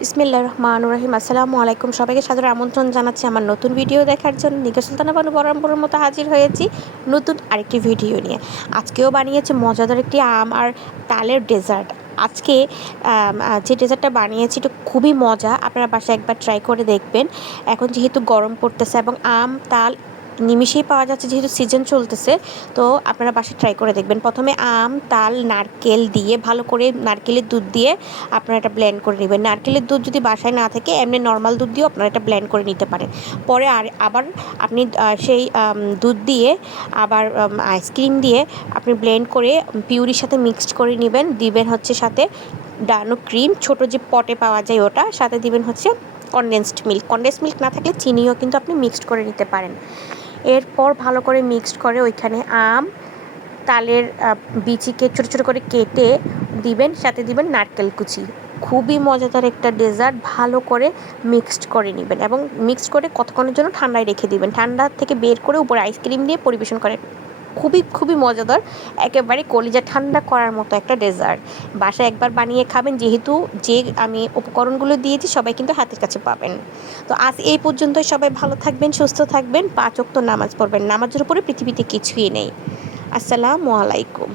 বিসমিল্লাহির রহমানির রহিম। আসসালামু আলাইকুম। সবাইকে সাদর আমন্ত্রণ জানাচ্ছি আমার নতুন ভিডিও দেখার জন্য। নিগার সুলতানা বানু বরাবরের মতো হাজির হয়েছি নতুন আরেকটি ভিডিও নিয়ে। আজকেও বানিয়েছি মজাদার একটি আম আর তালের ডেজার্ট। আজকে যে ডেজার্টটা বানিয়েছি এটা খুবই মজা, আপনারা বাসায় একবার ট্রাই করে দেখবেন। এখন যেহেতু গরম পড়তেছে এবং আম তাল নিমিষেই পাওয়া যাচ্ছে, যেহেতু সিজন চলতেছে, তো আপনারা বাসায় ট্রাই করে দেখবেন। প্রথমে আম তাল নারকেল দিয়ে ভালো করে, নারকেলের দুধ দিয়ে আপনারা এটা ব্লেন্ড করে নেবেন। নারকেলের দুধ যদি বাসায় না থাকে এমনি নর্মাল দুধ দিয়েও আপনারা এটা ব্লেন্ড করে নিতে পারেন। পরে আবার আপনি সেই দুধ দিয়ে আবার আইসক্রিম দিয়ে আপনি ব্লেন্ড করে পিউরির সাথে মিক্সড করে নেবেন। দিবেন হচ্ছে সাথে ডানো ক্রিম, ছোট যে পটে পাওয়া যায় ওটা, সাথে দিবেন হচ্ছে কনডেন্সড মিল্ক না থাকলে চিনিও কিন্তু আপনি মিক্সড করে নিতে পারেন। এরপর ভালো করে মিক্সড করে ওইখানে আম তালের বিচিকে ছোটো ছোটো করে কেটে দিবেন, সাথে দিবেন নারকেল কুচি। খুবই মজাদার একটা ডেজার্ট। ভালো করে মিক্সড করে নেবেন এবং মিক্সড করে কতক্ষণের জন্য ঠান্ডায় রেখে দিবেন। ঠান্ডা থেকে বের করে উপরে আইসক্রিম দিয়ে পরিবেশন করেন। খুবই খুবই মজাদার, একেবারে কলিজা ঠান্ডা করার মতো একটা ডেজার্ট। বাসায় একবার বানিয়ে খাবেন, যেহেতু যে আমি উপকরণগুলো দিয়েছি সবাই কিন্তু হাতের কাছে পাবেন। তো আজ এই পর্যন্তই। সবাই ভালো থাকবেন, সুস্থ থাকবেন, 5 ওয়াক্ত নামাজ পড়বেন। নামাজের উপরে পৃথিবীতে কিছুই নেই। আসসালামু আলাইকুম।